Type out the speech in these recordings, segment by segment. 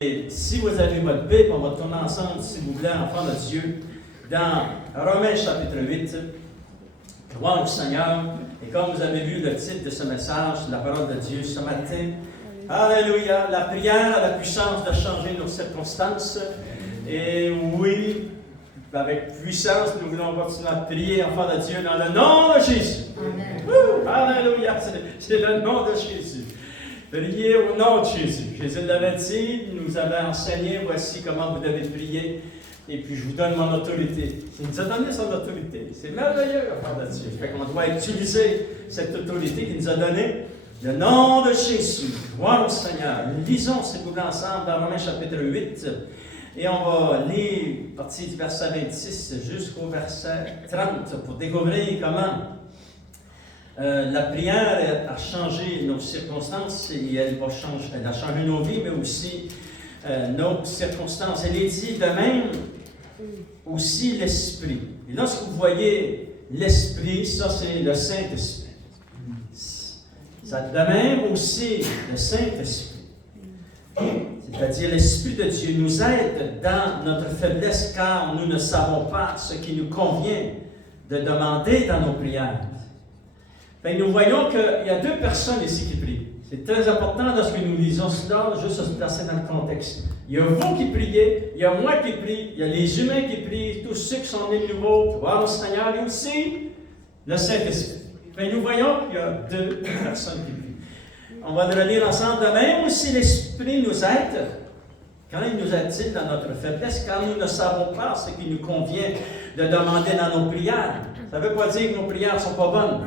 Et si vous avez votre Bible, on va tourner ensemble, s'il vous plaît, enfants de Dieu, dans Romains chapitre 8. Gloire au Seigneur. Et comme vous avez vu le titre de ce message, la parole de Dieu ce matin, Alléluia, la prière a la puissance de changer nos circonstances. Et oui, avec puissance, nous voulons continuer à prier, enfants de Dieu, dans le nom de Jésus. Amen. Alléluia, c'est le nom de Jésus. Priez au nom de Jésus. Jésus l'avait dit, nous avait enseigné, voici comment vous devez prier. Et puis je vous donne mon autorité. Il nous a donné son autorité. C'est merveilleux, enfants de Dieu. Fait qu'on doit utiliser cette autorité qu'il nous a donnée. Le nom de Jésus. Gloire au Seigneur. Nous lisons, s'il vous plaît, ensemble dans Romains chapitre 8. Et on va lire à partir du verset 26 jusqu'au verset 30 pour découvrir comment la prière a changé nos circonstances et elle a changé nos vies, mais aussi nos circonstances. Elle est dit de même aussi l'Esprit. Et lorsque vous voyez l'Esprit, ça c'est le Saint-Esprit. De même aussi le Saint-Esprit. C'est-à-dire l'Esprit de Dieu nous aide dans notre faiblesse car nous ne savons pas ce qui nous convient de demander dans nos prières. Bien, nous voyons qu'il y a deux personnes ici qui prient. C'est très important lorsque nous lisons cela, juste à se placer dans le contexte. Il y a vous qui priez, il y a moi qui prie, il y a les humains qui prient, tous ceux qui sont nés de nouveau, gloire au Seigneur, et aussi le Saint-Esprit. Bien, nous voyons qu'il y a deux personnes qui prient. On va le lire ensemble. De même aussi l'Esprit nous aide. Quand il nous aide dans notre faiblesse, quand nous ne savons pas ce qui nous convient de demander dans nos prières. Ça ne veut pas dire que nos prières ne sont pas bonnes.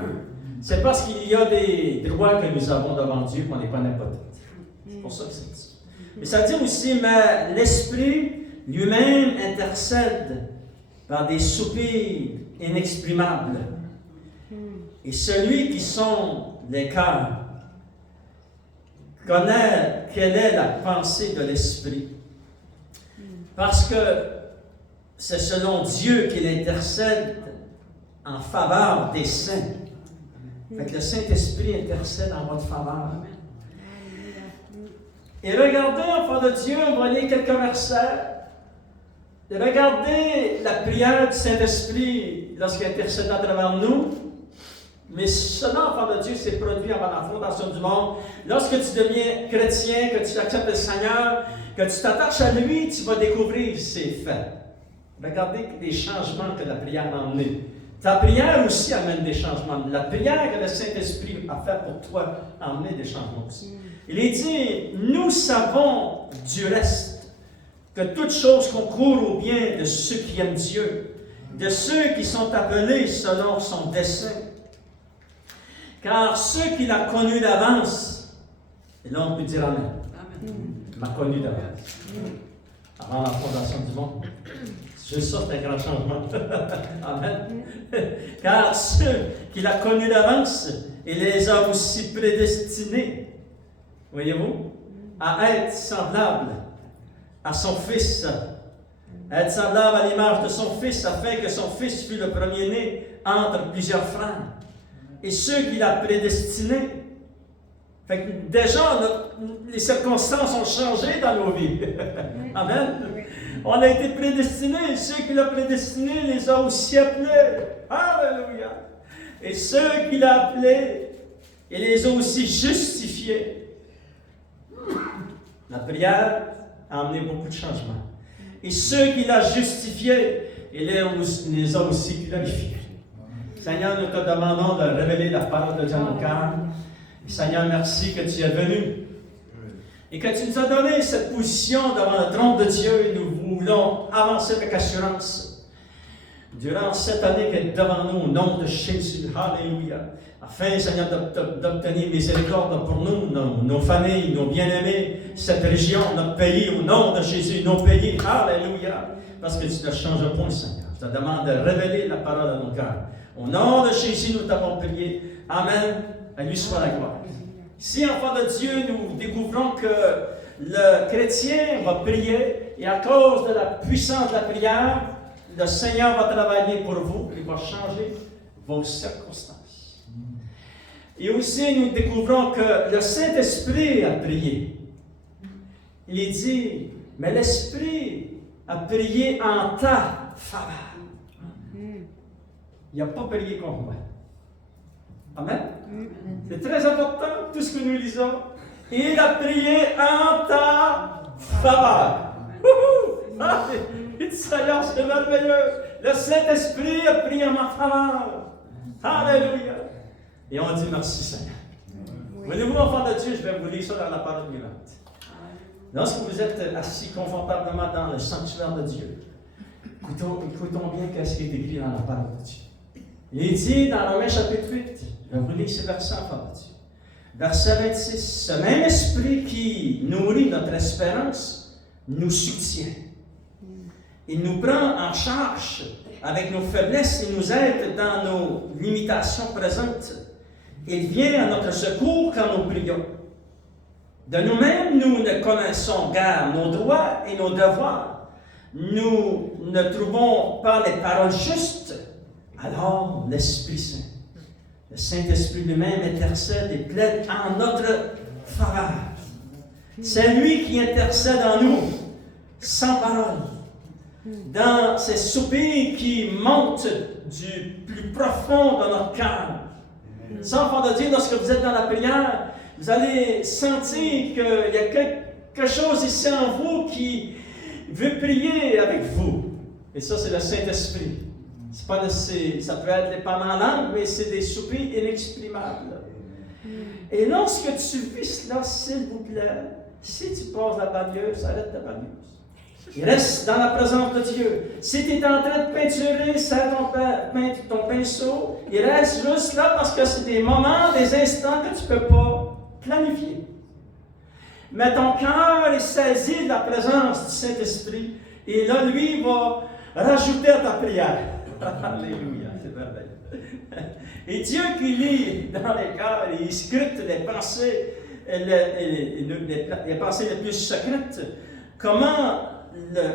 C'est parce qu'il y a des droits que nous avons devant Dieu qu'on n'est pas impotents. C'est pour ça que c'est dit. Et ça dit aussi, mais l'Esprit lui-même intercède par des soupirs inexprimables. Et celui qui sonde les cœurs connaît quelle est la pensée de l'Esprit. Parce que c'est selon Dieu qu'il intercède en faveur des saints. Fait que le Saint-Esprit intercède en votre faveur. Et regardez, enfants de Dieu, on va lire quelques versets. Et regardez la prière du Saint-Esprit lorsqu'il intercède à travers nous. Mais cela, enfant de Dieu, s'est produit avant la fondation du monde. Lorsque tu deviens chrétien, que tu acceptes le Seigneur, que tu t'attaches à lui, tu vas découvrir ses faits. Regardez les changements que la prière a emmenés. Ta prière aussi amène des changements. La prière que le Saint-Esprit a faite pour toi a amené des changements aussi. Il est dit, nous savons du reste que toute chose concourt au bien de ceux qui aiment Dieu, de ceux qui sont appelés selon son dessein. Car ceux qu'il a connus d'avance, et là on peut dire Amen. M'a connu d'avance. Avant la fondation du monde. Juste ça, c'est un grand changement. Amen. Car ceux qu'il a connus d'avance, il les a aussi prédestinés, voyez-vous, à être semblables à son Fils, à être semblable à l'image de son Fils, afin que son Fils fût le premier-né entre plusieurs frères. Et ceux qu'il a prédestinés, fait que déjà, les circonstances ont changé dans nos vies. Amen. On a été prédestinés. Ceux qu'il a prédestinés les a aussi appelés. Alléluia. Et ceux qu'il a appelés, il les a aussi justifiés. La prière a amené beaucoup de changements. Et ceux qu'il a justifiés, il les a aussi glorifiés. Seigneur, nous te demandons de révéler la parole de Dieu dans nos cœurs. Seigneur, merci que tu es venu et que tu nous as donné cette position devant le trône de Dieu et nous voulons avancer avec assurance durant cette année qui est devant nous au nom de Jésus. Alléluia. Afin, Seigneur, d'obtenir miséricorde pour nous, nos familles, nos bien-aimés, cette région, notre pays, au nom de Jésus, nos pays. Alléluia. Parce que tu ne changes point, Seigneur. Je te demande de révéler la parole à nos cœurs. Au nom de Jésus, nous t'avons prié. Amen. À lui soit la gloire. Ici, enfants de Dieu, nous découvrons que le chrétien va prier et à cause de la puissance de la prière, le Seigneur va travailler pour vous. Il va changer vos circonstances. Et aussi, nous découvrons que le Saint-Esprit a prié. il dit, mais l'Esprit a prié en ta faveur. Il n'a pas prié contre moi. Amen. C'est très important, tout ce que nous lisons. Il a prié en ta faveur. Ah, Seigneur, c'est merveilleux. Le Saint-Esprit a prié en ma faveur. Alléluia. Et on dit merci, Seigneur. Voyez-vous, enfants de Dieu, je vais vous lire ça dans la parole vivante. Lorsque vous êtes assis confortablement dans le sanctuaire de Dieu, écoutons bien ce qui est écrit dans la parole de Dieu. Il dit dans Romains chapitre 8, je vais vous lire ce verset, enfants de Dieu. Verset 26, ce même esprit qui nourrit notre espérance nous soutient. Il nous prend en charge avec nos faiblesses et nous aide dans nos limitations présentes. Il vient à notre secours quand nous prions. De nous-mêmes, nous ne connaissons guère nos droits et nos devoirs. Nous ne trouvons pas les paroles justes. Alors, l'Esprit Saint, le Saint-Esprit lui-même intercède et plaide en notre faveur. C'est lui qui intercède en nous, sans parole, dans ces soupirs qui montent du plus profond de notre cœur. Ça, enfant de Dieu, lorsque vous êtes dans la prière, vous allez sentir qu'il y a quelque chose ici en vous qui veut prier avec vous. Et ça, c'est le Saint-Esprit. Ça peut être les paroles en langue, mais c'est des soupirs inexprimables. Et lorsque tu vis cela, s'il vous plaît, si tu passes la balieuse, arrête ta balieuse. Il reste dans la présence de Dieu. Si tu es en train de peinturer, serre ton pinceau, il reste juste là parce que c'est des moments, des instants que tu ne peux pas planifier. Mais ton cœur est saisi de la présence du Saint-Esprit et là, lui, va rajouter à ta prière. Alléluia, c'est merveilleux. Et Dieu qui lit dans les cœurs, il scrute les pensées, les pensées les plus secrètes. Comment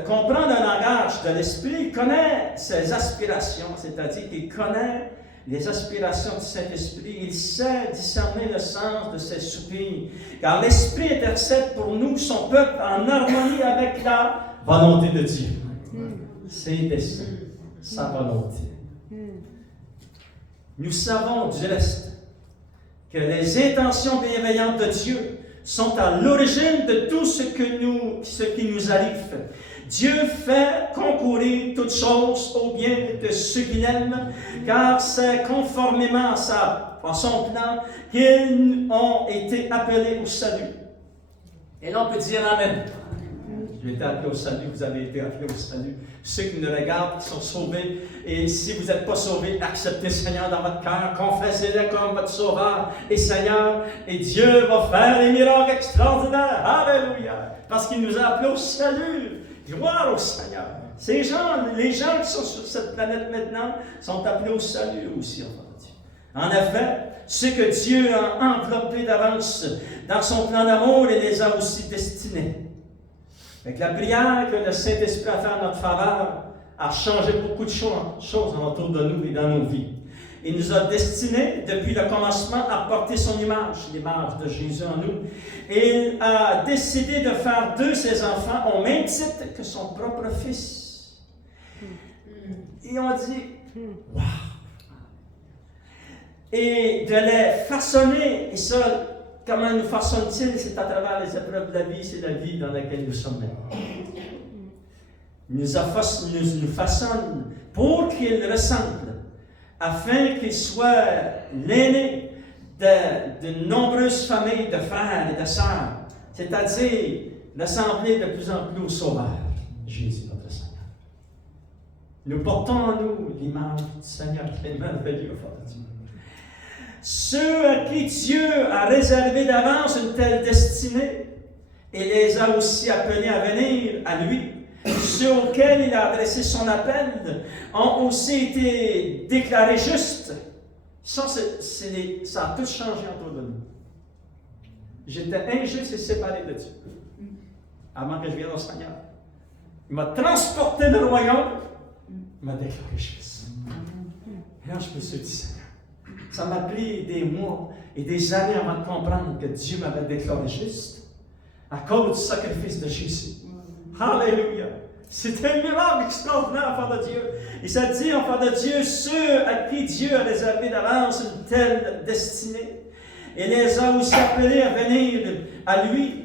comprendre le langage de l'Esprit? Il connaît ses aspirations, c'est-à-dire qu'il connaît les aspirations du Saint-Esprit. Il sait discerner le sens de ses soupirs. Car l'Esprit intercède pour nous, son peuple, en harmonie avec la volonté de Dieu. C'est sa volonté. Nous savons du reste que les intentions bienveillantes de Dieu sont à l'origine de tout ce qui nous arrive. Dieu fait concourir toutes choses au bien de ceux qu'il aime, car c'est conformément à son plan qu'ils ont été appelés au salut. Et là, on peut dire Amen. J'ai été appelé au salut, vous avez été appelés au salut. Ceux qui nous regardent, qui sont sauvés, et si vous n'êtes pas sauvés, acceptez le Seigneur dans votre cœur, confessez-le comme votre Sauveur et Seigneur, et Dieu va faire des miracles extraordinaires. Alléluia! Parce qu'il nous a appelés au salut. Gloire au Seigneur. Les gens qui sont sur cette planète maintenant, sont appelés au salut aussi, en effet, ceux que Dieu a enveloppés d'avance dans son plan d'amour, il les a aussi destinés. Avec la prière que le Saint-Esprit a fait en notre faveur a changé beaucoup de choses autour de nous et dans nos vies. Il nous a destinés, depuis le commencement, à porter son image, l'image de Jésus en nous. Et il a décidé de faire d'eux ses enfants au même titre que son propre fils. Et on dit, wow! Et de les façonner, et ça, comment nous façonne-t-il? C'est à travers les épreuves de la vie, c'est la vie dans laquelle nous sommes maintenant. Il nous façonne pour qu'il ressemble, afin qu'il soit l'aîné de nombreuses familles de frères et de sœurs, c'est-à-dire l'assembler de plus en plus au Sauveur, Jésus notre Seigneur. Nous portons en nous l'image du Seigneur qui est merveilleux, Frère Dieu. Ceux à qui Dieu a réservé d'avance une telle destinée et les a aussi appelés à venir à lui, ceux auxquels il a adressé son appel ont aussi été déclarés justes. Ça a tout changé autour de nous. J'étais injuste et séparé de Dieu avant que je vienne au Seigneur. Il m'a transporté de le royaume, il m'a déclaré juste. Et là, je me suis dit, Seigneur, ça m'a pris des mois et des années avant de comprendre que Dieu m'avait déclaré juste. à cause du sacrifice de Jésus. Alléluia! C'est un miracle extraordinaire, enfant de Dieu. Et ça dit, enfant de Dieu, ceux à qui Dieu a réservé d'avance une telle destinée, et les a aussi appelés à venir à lui.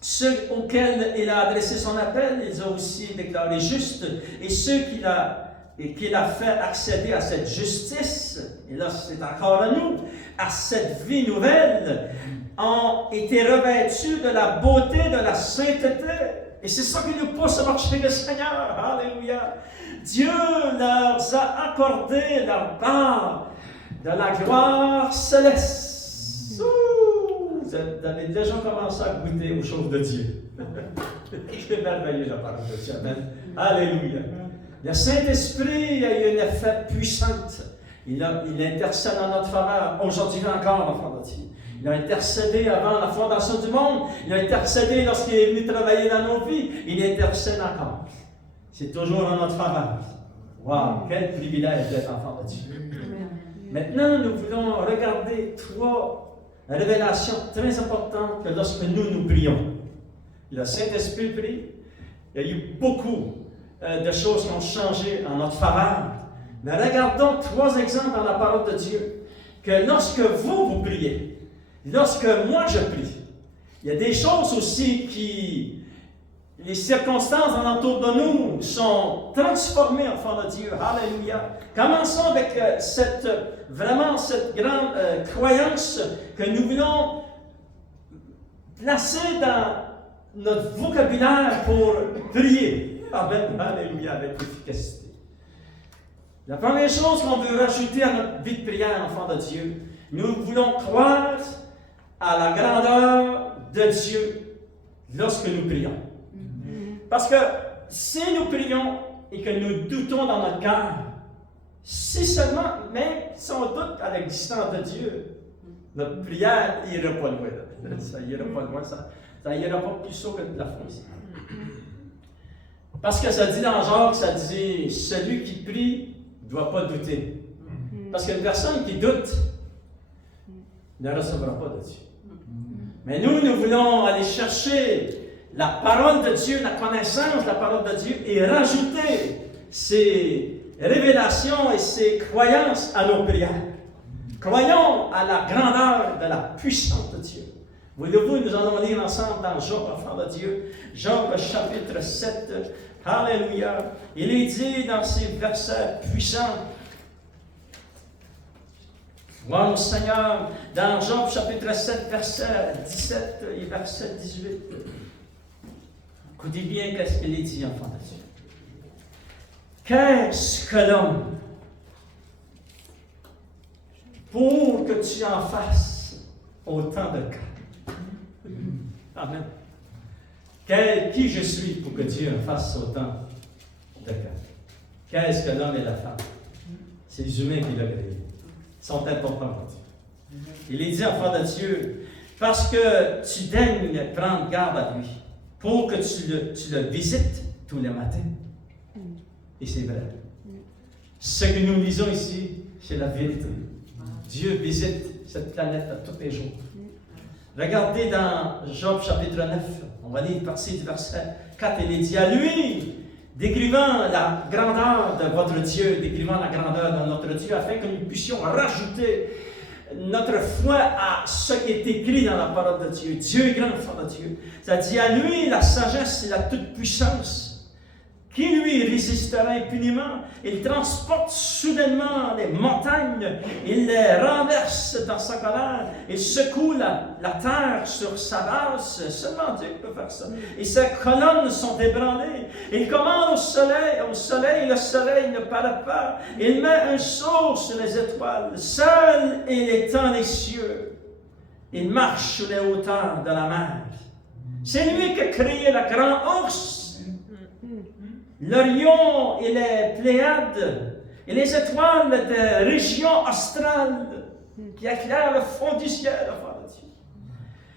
Ceux auxquels il a adressé son appel, ils ont aussi déclaré justes, et ceux qu'il a fait accéder à cette justice, et là c'est encore à nous, à cette vie nouvelle, ont été revêtus de la beauté, de la sainteté. Et c'est ça qui nous pousse à marcher le Seigneur. Alléluia. Dieu leur a accordé leur part de la gloire céleste. Vous avez déjà commencé à goûter aux choses de Dieu. C'est merveilleux la parole de Dieu. Amen. Alléluia. Le Saint-Esprit a eu un effet puissant. Il intercède en notre faveur. Aujourd'hui encore, enfant de Dieu. Il a intercédé avant la fondation du monde. Il a intercédé lorsqu'il est venu travailler dans nos vies. Il intercède encore. C'est toujours en notre faveur. Wow, quel privilège d'être enfant de Dieu. Maintenant, nous voulons regarder 3 révélations très importantes que lorsque nous prions. Le Saint-Esprit prie. Il y a eu beaucoup de choses qui ont changé en notre faveur. Mais regardons 3 exemples dans la parole de Dieu. Que lorsque vous priez, lorsque moi je prie, il y a des choses aussi qui, les circonstances alentour de nous sont transformées en enfants de Dieu. Alléluia. Commençons avec cette grande croyance que nous voulons placer dans notre vocabulaire pour prier. Amen. Alléluia, avec efficacité. La première chose qu'on veut rajouter à notre vie de prière, enfant de Dieu, nous voulons croire à la grandeur de Dieu lorsque nous prions. Parce que si nous prions et que nous doutons dans notre cœur, si seulement, même si on doute à l'existence de Dieu, notre prière n'ira pas loin. Ça n'ira pas loin, ça n'ira pas plus haut que de la fond. Parce que ça dit dans Jacques, ça dit, celui qui prie ne doit pas douter. Parce qu'une personne qui doute ne recevra pas de Dieu. Mais nous voulons aller chercher la parole de Dieu, la connaissance de la parole de Dieu et rajouter ces révélations et ces croyances à nos prières. Croyons à la grandeur de la puissance de Dieu. Voulez-vous, nous allons lire ensemble dans Job, enfant de Dieu, Job chapitre 7. Alléluia. Il est dit dans ces versets puissants, gloire au Seigneur, dans Job chapitre 7, verset 17 et verset 18. Écoutez bien qu'est-ce qu'il est dit, enfant de Dieu. Qu'est-ce que l'homme pour que tu en fasses autant de cas? Amen. Qui je suis pour que Dieu en fasse autant de cas? Qu'est-ce que l'homme et la femme? C'est les humains qui l'ont créé. Ils sont importants pour Dieu. Il est dit, enfant de Dieu, parce que tu daignes prendre garde à lui, pour que tu le visites tous les matins. Et c'est vrai. Ce que nous lisons ici, c'est la vérité. Dieu visite cette planète à tous les jours. Regardez dans Job chapitre 9, on va lire une partie du verset 4, il est dit à lui, décrivant la grandeur de votre Dieu, décrivant la grandeur de notre Dieu, afin que nous puissions rajouter notre foi à ce qui est écrit dans la parole de Dieu. Dieu est grand, enfant de Dieu. Ça dit à lui la sagesse et la toute-puissance. Qui lui résistera impunément? Il transporte soudainement les montagnes, il les renverse dans sa colère, il secoue la terre sur sa base. Seulement Dieu peut faire ça. Et ses colonnes sont ébranlées. Il commande au soleil, le soleil ne paraît pas. Il met un jour sur les étoiles. Seul il étend les cieux. Il marche sur les hauteurs de la mer. C'est lui qui a créé la grande ours, l'Orion et les Pléiades, et les étoiles des régions astrales qui éclairent le fond du ciel, enfant de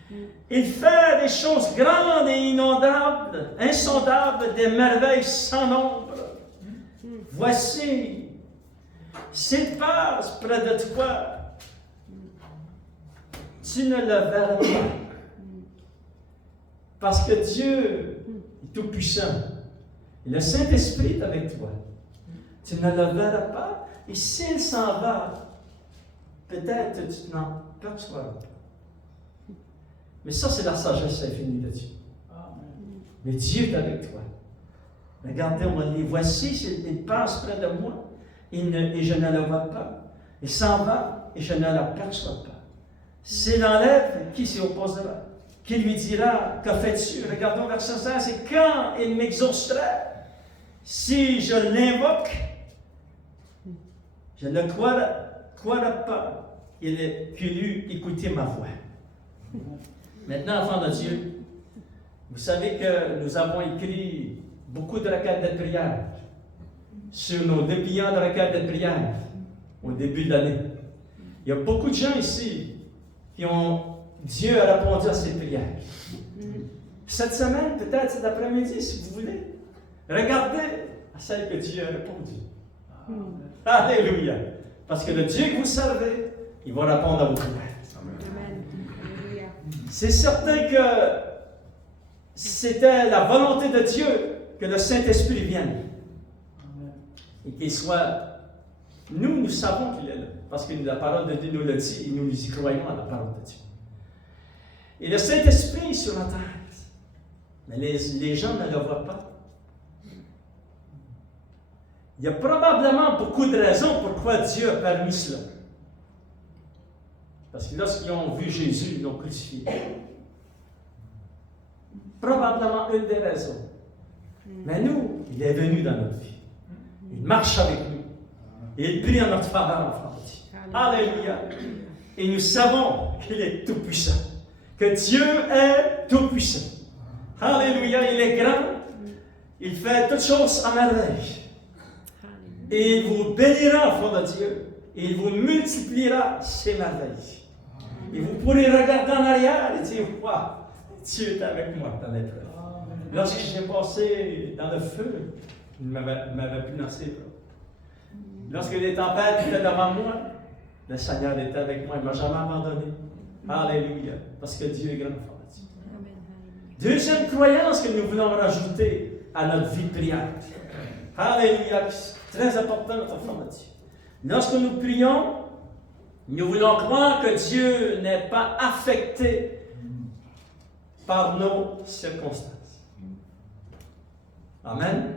Dieu. Il fait des choses grandes et inondables, insondables, des merveilles sans nombre. Voici, s'il passe près de toi, tu ne le verras pas. Parce que Dieu est tout-puissant. Et le Saint-Esprit est avec toi. Tu ne le verras pas. Et s'il s'en va, peut-être tu n'en perçois pas. Mais ça, c'est la sagesse infinie de Dieu. Mais Dieu est avec toi. Regardez, on dit, voici, il passe près de moi et je ne le vois pas. Il s'en va et je ne l'aperçois pas. S'il enlève, qui s'y opposera? Qui lui dira, que fais-tu? Regardons verset 16, c'est quand il m'exaucera. Si je l'invoque, je ne croirai pas qu'il eût écouté ma voix. Maintenant, enfants de Dieu, vous savez que nous avons écrit beaucoup de requêtes de prière sur nos dépliants de requêtes de prière au début de l'année. Il y a beaucoup de gens ici qui ont Dieu a répondu à ces prières. Cette semaine, peut-être cet après-midi, si vous voulez, regardez à celle que Dieu a répondu. Alléluia! Parce que le Dieu que vous servez, il va répondre à vos prières. C'est certain que c'était la volonté de Dieu que le Saint-Esprit vienne. Et qu'il soit... Nous savons qu'il est là. Parce que la parole de Dieu nous le dit et nous y croyons à la parole de Dieu. Et le Saint-Esprit est sur la terre. Mais les gens ne le voient pas. Il y a probablement beaucoup de raisons pourquoi Dieu a permis cela. Parce que lorsqu'ils ont vu Jésus, ils l'ont crucifié. Probablement une des raisons. Mais nous, il est venu dans notre vie. Il marche avec nous. Et il prie en notre faveur, enfants de Dieu. Alléluia. Et nous savons qu'il est tout-puissant. Que Dieu est tout-puissant. Alléluia. Il est grand. Il fait toutes choses à merveille. Et il vous bénira, enfants de Dieu. Et il vous multipliera ses merveilles. Et vous pourrez regarder en arrière et dire, waouh, Dieu est avec moi dans l'épreuve. Lorsque j'ai passé dans le feu, il ne m'avait plus dans ses bras. Lorsque les tempêtes étaient devant moi, le Seigneur était avec moi, il ne m'a jamais abandonné. Alléluia. Parce que Dieu est grand, enfant de Dieu. Deuxième croyance que nous voulons rajouter à notre vie de prière. Alléluia. Très importante, enfant de Dieu. Lorsque nous prions, nous voulons croire que Dieu n'est pas affecté par nos circonstances. Amen.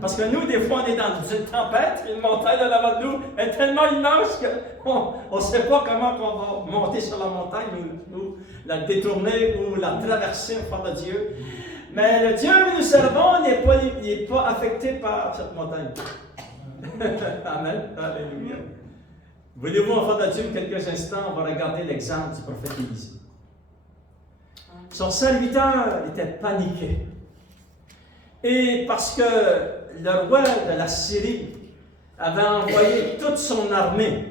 Parce que nous, des fois, on est dans une tempête, une montagne de l'avant de nous est tellement immense qu'on ne sait pas comment on va monter sur la montagne ou la détourner ou la traverser en faveur de Dieu. Mais le Dieu que nous servons n'est pas affecté par cette montagne. Amen. Alléluia. Voulez-vous, enfant de Dieu, quelques instants, on va regarder l'exemple du prophète Élisée. Son serviteur était paniqué. Et parce que le roi de la Syrie avait envoyé toute son armée,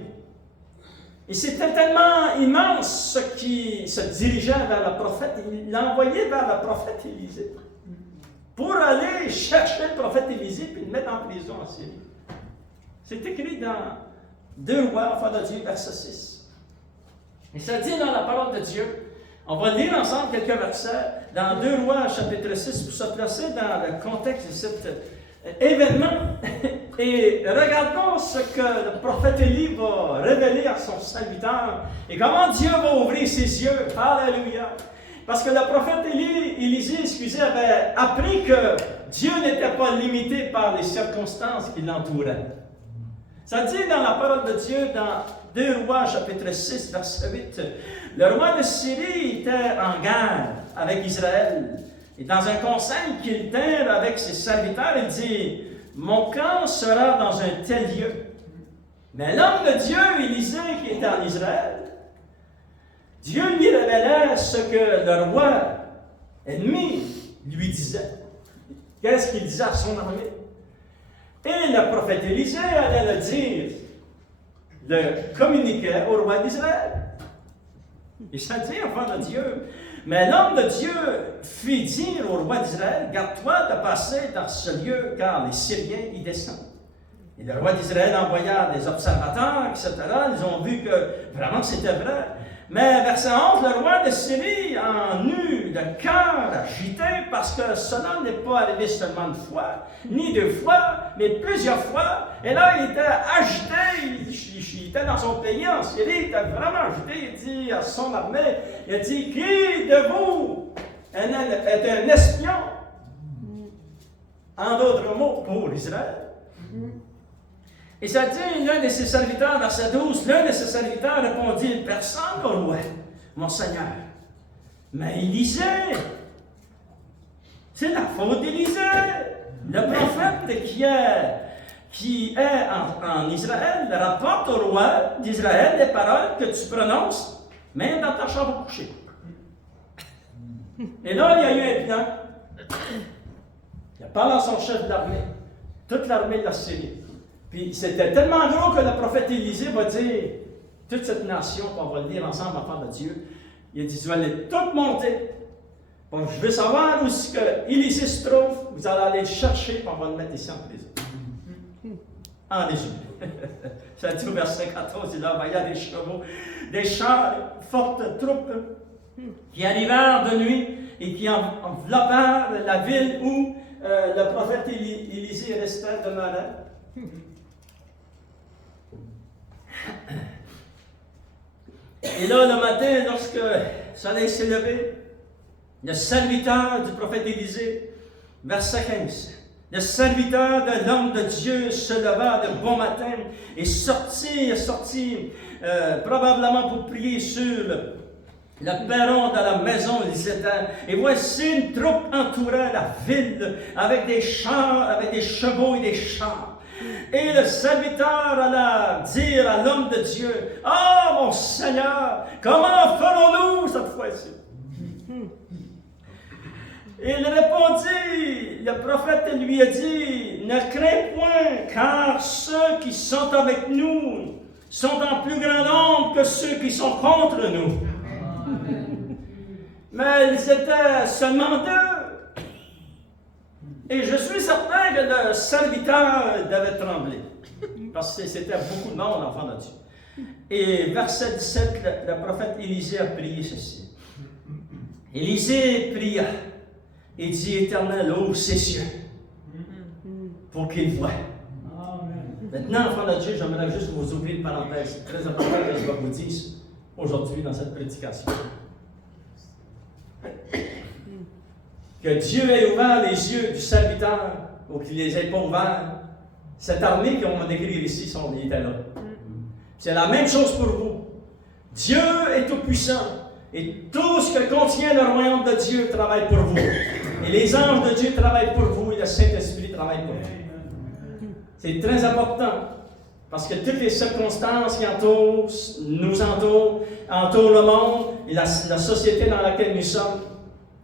et c'était tellement immense ce qui se dirigeait vers le prophète, il l'a envoyé vers le prophète Élisée pour aller chercher le prophète Élisée et le mettre en prison en Syrie. C'est écrit dans 2 Rois, enfants de Dieu, verset 6. Et ça dit dans la parole de Dieu, on va lire ensemble quelques versets dans 2 Rois, chapitre 6, pour se placer dans le contexte de cet événement. Et regardons ce que le prophète Élie va révéler à son serviteur et comment Dieu va ouvrir ses yeux. Alléluia! Parce que le prophète Élisée, avait appris que Dieu n'était pas limité par les circonstances qui l'entouraient. Ça dit dans la parole de Dieu, dans 2 Rois, chapitre 6, verset 8, le roi de Syrie était en guerre avec Israël. Et dans un conseil qu'il tint avec ses serviteurs, il dit, « Mon camp sera dans un tel lieu. » Mais l'homme de Dieu, Élisée, qui était en Israël, Dieu lui révélait ce que le roi ennemi lui disait. Qu'est-ce qu'il disait à son armée? Et le prophète Élisée allait le dire, le communiquait au roi d'Israël. Et ça dit, enfant de Dieu. Mais l'homme de Dieu fit dire au roi d'Israël, garde-toi de passer dans ce lieu, car les Syriens y descendent. Et le roi d'Israël envoya des observateurs, etc. Ils ont vu que vraiment c'était vrai. Mais verset 11, le roi de Syrie en eut le cœur agité parce que cela n'est pas arrivé seulement une fois, ni deux fois, mais plusieurs fois. Et là, il était agité, il était dans son pays en Syrie, il était vraiment agité. Il dit à son armée, il dit, qui de vous est un espion? En d'autres mots, pour Israël. Et ça dit, l'un de ses serviteurs, verset 12, l'un de ses serviteurs répondit, personne au roi, mon Seigneur. Mais Élisée, c'est la faute d'Élisée, le prophète qui est en Israël, rapporte au roi d'Israël des paroles que tu prononces, même dans ta chambre à coucher. Et là, il y a eu un plan. Il a parlé à son chef d'armée, toute l'armée de la Syrie. Puis c'était tellement gros que le prophète Élisée va dire, toute cette nation, on va le lire ensemble, enfants de Dieu, il a dit, tu vas les toutes monter. Bon, je veux savoir où est-ce que Élisée se trouve, vous allez aller le chercher, puis on va le mettre ici en prison. En Égypte. Ça dit au verset 14, il a envoyé des chevaux, des chars, fortes troupes, qui arrivèrent de nuit et qui enveloppèrent la ville où le prophète Élisée restait demeuré. Et là, le matin, lorsque le soleil s'est levé, le serviteur du prophète Élisée, verset 15, le serviteur de l'homme de Dieu se leva de bon matin et sortit probablement pour prier sur le perron de la maison où ils étaient. Et voici une troupe entourait la ville avec des chars, avec des chevaux et des chars. Et le serviteur alla dire à l'homme de Dieu, « Ah, mon Seigneur, comment ferons-nous cette fois-ci? » Et il répondit, le prophète lui a dit, « Ne crains point, car ceux qui sont avec nous sont en plus grand nombre que ceux qui sont contre nous. » Mais ils étaient seulement deux. Et je suis certain que le serviteur devait trembler, parce que c'était beaucoup de monde, enfant de Dieu. Et verset 17, le prophète Élisée a prié ceci. Élisée pria et dit, Éternel, ouvre ses yeux pour qu'il voie. Maintenant, enfant de Dieu, j'aimerais juste vous ouvrir une parenthèse très importante que je vais vous dire aujourd'hui dans cette prédication. Que Dieu ait ouvert les yeux du serviteur, ou qu'il les ait pas ouverts. Cette armée qu'on va décrire ici, il était là. C'est la même chose pour vous. Dieu est tout-puissant, et tout ce que contient le royaume de Dieu travaille pour vous. Et les anges de Dieu travaillent pour vous, et le Saint-Esprit travaille pour vous. C'est très important, parce que toutes les circonstances qui nous entourent le monde, et la société dans laquelle nous sommes,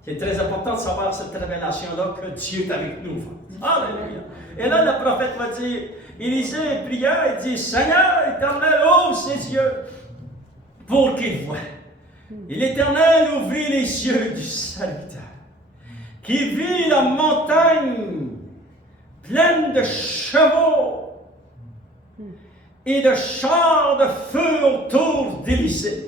c'est très important de savoir cette révélation-là que Dieu est avec nous. Alléluia. Et là, le prophète va dire, Élisée pria et dit, Seigneur éternel, ouvre ses yeux pour qu'il voie. Et l'Éternel ouvrit les yeux du serviteur, qui vit la montagne pleine de chevaux et de chars de feu autour d'Élisée.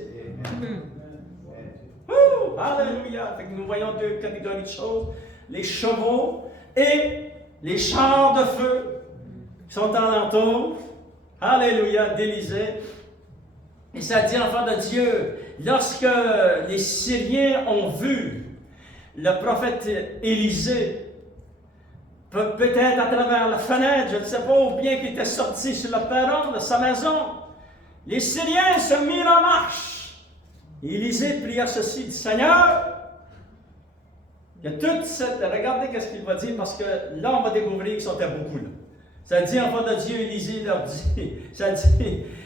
Alléluia! Nous voyons deux catégories de choses, les chevaux et les chars de feu qui sont alentour. Alléluia! D'Élisée. Et ça dit, enfant de Dieu, lorsque les Syriens ont vu le prophète Élisée, peut-être à travers la fenêtre, je ne sais pas, ou bien qu'il était sorti sur le perron de sa maison, les Syriens se mirent en marche. Élisée pria ceci, dit, Seigneur, il y a toute cette... Regardez ce qu'il va dire, parce que là, on va découvrir qu'ils sont à beaucoup là. Ça dit, enfant de Dieu, Élisée leur dit,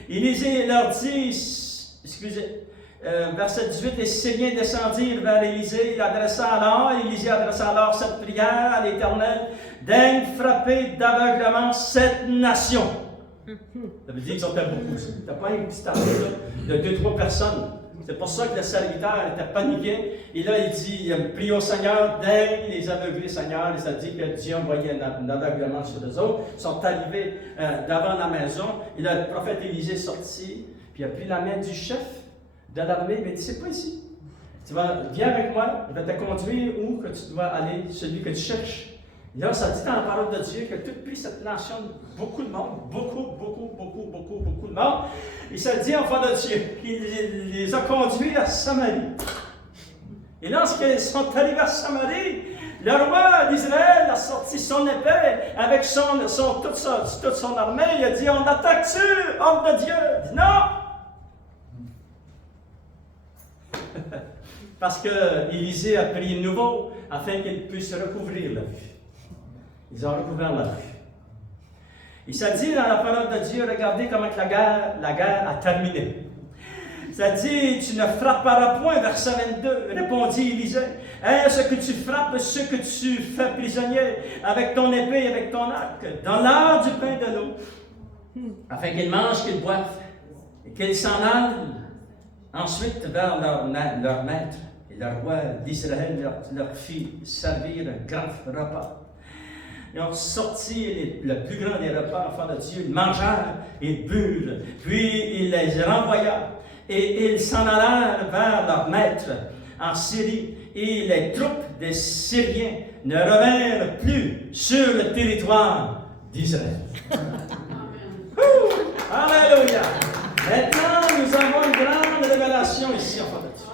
Élisée leur dit, excusez, verset 18, les Syriens descendirent vers Élisée, Élisée adressa alors cette prière à l'Éternel, daigne frapper d'aveuglement cette nation. Ça veut dire qu'ils sont à beaucoup. Tu n'as pas une petite armée de 2-3 personnes. C'est pour ça que le serviteur était paniqué. Et là, il dit, prie au Seigneur, daigne les aveugler, Seigneur. Et ça dit que Dieu envoyait un aveuglement sur eux autres. Ils sont arrivés devant la maison. Et là, le prophète Élisée est sorti, puis il a pris la main du chef de l'armée, il m'a dit, c'est pas ici. Viens avec moi, je vais te conduire où que tu dois aller, celui que tu cherches. Là, ça dit dans la parole de Dieu que toute cette nation, beaucoup de monde, beaucoup de monde, il s'est dit, enfant de Dieu, qu'il les a conduits à Samarie. Et lorsqu'ils sont arrivés à Samarie, le roi d'Israël a sorti son épée avec toute son armée. Il a dit, on attaque-tu, homme de Dieu? Il dit, non! Parce que Élisée a prié de nouveau afin qu'il puisse recouvrir la vue. Ils ont recouvert la vue. Il s'est dit dans la parole de Dieu, regardez comment la guerre a terminé. Ça dit, tu ne frapperas point, verset 22, répondit Élisée. Est-ce que tu frappes ceux que tu fais prisonniers avec ton épée et avec ton arc, dans l'heure du pain de l'eau, afin qu'ils mangent, qu'ils boivent, et qu'ils s'en aillent ensuite vers leur maître. Et le roi d'Israël leur fit servir un grand repas. Ils ont sorti le plus grand des repas, enfants de Dieu, ils mangèrent et burent, puis il les renvoya. Et ils s'en allèrent vers leur maître en Syrie, et les troupes des Syriens ne revinrent plus sur le territoire d'Israël. Alléluia! Maintenant, nous avons une grande révélation ici, enfants de Dieu.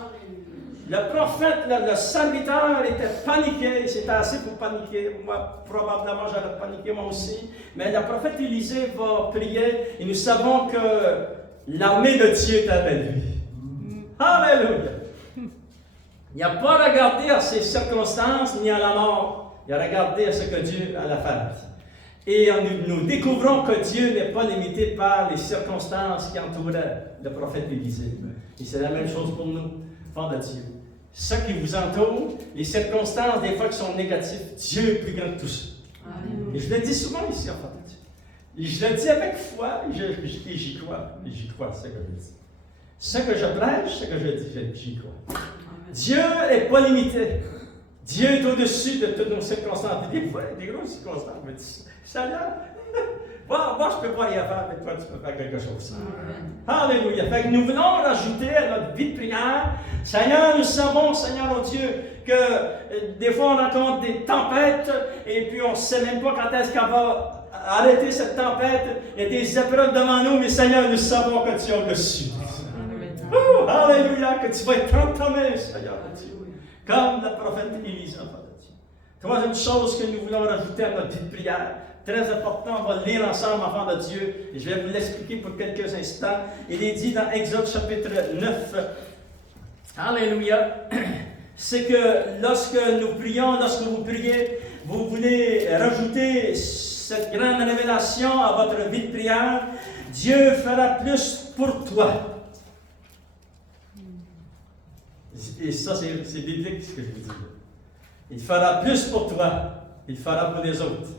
Le prophète, le serviteur était paniqué, c'était assez pour paniquer. Moi, probablement, j'aurais paniqué moi aussi. Mais le prophète Élisée va prier, et nous savons que l'armée de Dieu est avec lui. Alléluia! Il n'a pas regardé à ses circonstances ni à la mort. Il a regardé à ce que Dieu a fait. Et nous découvrons que Dieu n'est pas limité par les circonstances qui entouraient le prophète Élisée. Et c'est la même chose pour nous, enfants de Dieu. Ce qui vous entoure, les circonstances, des fois, qui sont négatives, Dieu est plus grand que tout ça. Et je le dis souvent ici, enfants de Dieu. Et je le dis avec foi, et j'y crois. Et j'y crois, c'est ce que je dis. Ce que je prêche, ce que je dis, j'y crois. Dieu n'est pas limité. Dieu est au-dessus de toutes nos circonstances. Des fois, des grosses circonstances. Mais Seigneur, moi, je ne peux pas rien faire, mais toi, tu peux faire quelque chose. Alléluia. Fait que nous venons rajouter à notre vie de prière. Seigneur, nous savons, Seigneur, oh Dieu, que des fois, on rencontre des tempêtes, et puis on ne sait même pas quand est-ce qu'elle va arrêter cette tempête. Il y a des épreuves devant nous, mais Seigneur, nous savons que tu es au-dessus. Oh, alléluia, que tu vas être entamé, Seigneur Dieu, comme le prophète Élisée. Troisième chose que nous voulons rajouter à notre vie de prière, très important, on va le lire ensemble, enfants de Dieu, et je vais vous l'expliquer pour quelques instants. Il est dit dans Exode chapitre 9, alléluia, c'est que lorsque nous prions, lorsque vous priez, vous voulez rajouter cette grande révélation à votre vie de prière, Dieu fera plus pour toi. Et ça, c'est biblique ce que je vous dis. Il fera plus pour toi, il fera pour les autres.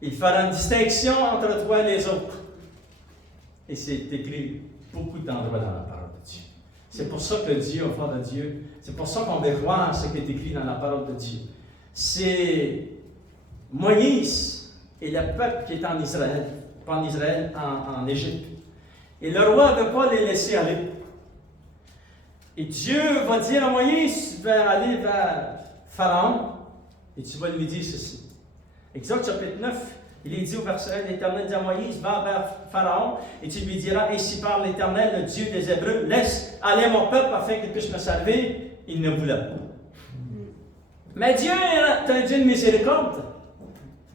Il fera une distinction entre toi et les autres. Et c'est écrit beaucoup d'endroits dans la parole de Dieu. C'est pour ça que Dieu, enfant de Dieu, c'est pour ça qu'on veut croire ce qui est écrit dans la parole de Dieu. C'est Moïse et le peuple qui est en Israël, pas en Israël, en Égypte. Et le roi ne veut pas les laisser aller. Et Dieu va dire à Moïse, tu vas aller vers Pharaon et tu vas lui dire ceci. Exode chapitre 9, il est dit au verset 1, l'Éternel dit à Moïse, va vers Pharaon et tu lui diras, ainsi parle l'Éternel, le Dieu des Hébreux, laisse aller mon peuple afin qu'il puisse me servir. Il ne voulait pas. Mais Dieu est un Dieu de miséricorde.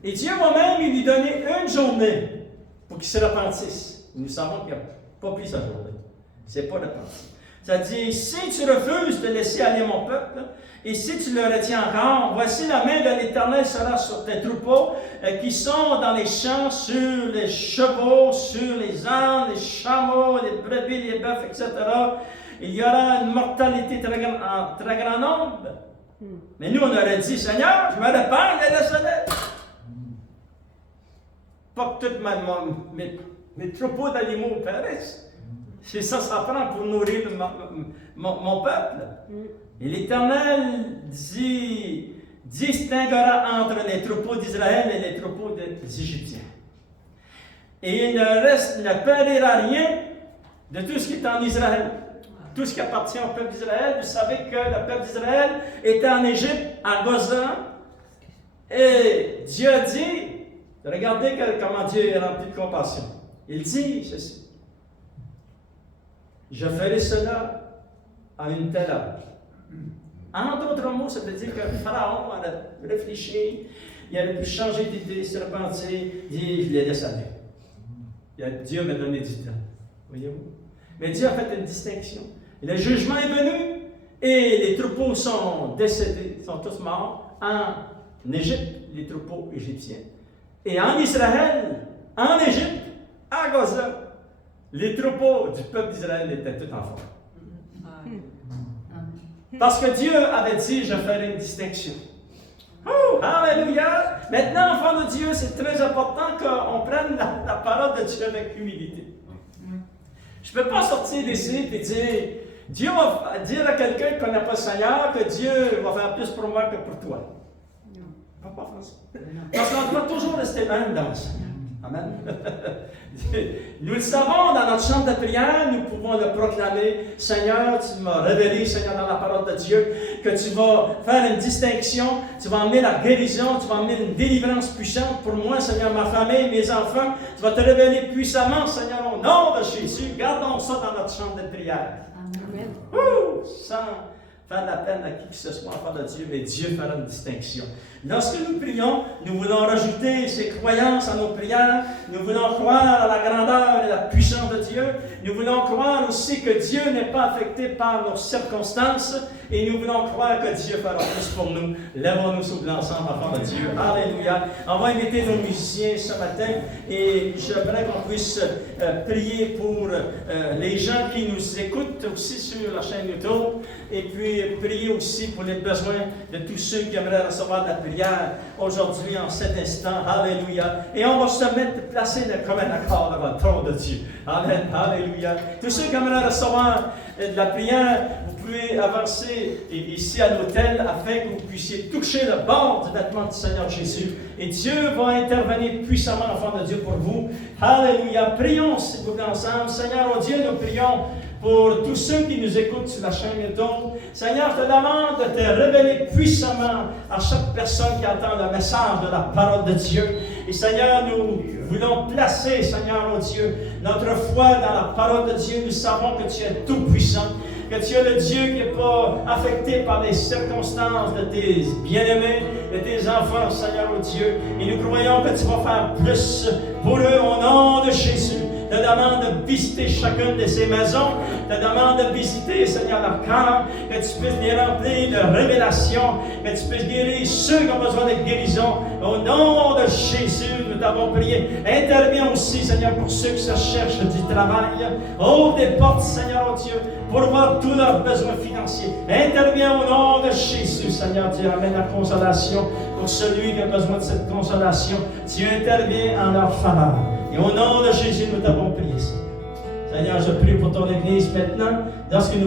Et Dieu va même lui donner une journée pour qu'il se repentisse. Nous savons qu'il n'a pas pris sa journée. C'est pas repenti. Ça dit, si tu refuses de laisser aller mon peuple, et si tu le retiens encore, voici la main de l'Éternel sera sur tes troupeaux qui sont dans les champs, sur les chevaux, sur les ânes, les chameaux, les brebis, les bœufs, etc. Il y aura une mortalité en très grand nombre. Mais nous, on aurait dit, Seigneur, je me répands, laisse-les. Pas que tous mes troupeaux d'animaux périssent. C'est ça prend pour nourrir mon peuple. Et l'Éternel distinguera entre les troupeaux d'Israël et les troupeaux des Égyptiens. Et il ne périra rien de tout ce qui est en Israël. tout ce qui appartient au peuple d'Israël. Vous savez que le peuple d'Israël était en Égypte, à Gozan, et Dieu a dit, regardez comment Dieu est rempli de compassion. Il dit ceci: je ferai cela à une telle heure. En d'autres mots, ça veut dire que le Pharaon a réfléchi, il a pu changer d'idée, se repentir, dit, je les laisse aller. Dieu m'a donné du temps. Voyez-vous? Mais Dieu a fait une distinction. Et le jugement est venu, et les troupeaux sont décédés, sont tous morts en Égypte, les troupeaux égyptiens. Et en Israël, en Égypte, à Gaza, les troupeaux du peuple d'Israël étaient tous en forme. Parce que Dieu avait dit, je ferai une distinction. Oh, alléluia! Maintenant, enfant de Dieu, c'est très important qu'on prenne la parole de Dieu avec humilité. Je ne peux pas sortir d'ici et dire, Dieu va dire à quelqu'un qui ne connaît pas le Seigneur que Dieu va faire plus pour moi que pour toi. On ne peut pas faire ça. Parce qu'on doit toujours rester humble dans le Seigneur. Amen. Nous le savons dans notre chambre de prière, nous pouvons le proclamer. Seigneur, tu m'as révélé, Seigneur, dans la parole de Dieu, que tu vas faire une distinction, tu vas emmener la guérison, tu vas emmener une délivrance puissante pour moi, Seigneur, ma famille, mes enfants. Tu vas te révéler puissamment, Seigneur, au nom de Jésus. Gardons ça dans notre chambre de prière. Amen. Sans faire de la peine à qui que ce soit, enfant de Dieu, mais Dieu fera une distinction. Lorsque nous prions, nous voulons rajouter ces croyances à nos prières. Nous voulons croire à la grandeur et la puissance de Dieu. Nous voulons croire aussi que Dieu n'est pas affecté par nos circonstances. Et nous voulons croire que Dieu fera plus pour nous. Lèvons-nous sous l'ensemble, enfants de Dieu. Alléluia. On va inviter nos musiciens ce matin. Et j'aimerais qu'on puisse prier pour les gens qui nous écoutent aussi sur la chaîne YouTube. Et puis prier aussi pour les besoins de tous ceux qui aimeraient recevoir de la prière aujourd'hui, en cet instant. Alléluia. Et on va se mettre, placer comme un accord devant le trône de Dieu. Amen. Alléluia. Tous ceux qui aimeraient recevoir de la prière, vous pouvez avancer ici à l'autel afin que vous puissiez toucher le bord du vêtement du Seigneur Jésus. Et Dieu va intervenir puissamment, enfants de Dieu, pour vous. Alléluia. Prions, s'il vous plaît, ensemble. Seigneur, oh Dieu, nous prions pour tous ceux qui nous écoutent sur la chaîne YouTube. Seigneur, je te demande de te révéler puissamment à chaque personne qui entend le message de la parole de Dieu. Et Seigneur, nous voulons placer, Seigneur, oh Dieu, notre foi dans la parole de Dieu. Nous savons que tu es tout-puissant, que tu es le Dieu qui n'est pas affecté par les circonstances de tes bien-aimés, de tes enfants, Seigneur, oh Dieu. Et nous croyons que tu vas faire plus pour eux au nom de Jésus. Te demande de visiter chacune de ces maisons. Te demande de visiter, Seigneur, leur cœur. Que tu puisses les remplir de révélations. Que tu puisses guérir ceux qui ont besoin de guérison. Au nom de Jésus, nous t'avons prié. Interviens aussi, Seigneur, pour ceux qui se cherchent du travail. Ouvre des portes, Seigneur, oh Dieu, pour voir tous leurs besoins financiers. Interviens au nom de Jésus, Seigneur. Dieu amène la consolation pour celui qui a besoin de cette consolation. Dieu intervient en leur faveur. Et au nom de Jésus, nous t'avons prié, Seigneur. Seigneur, je prie pour ton Église maintenant, lorsque nous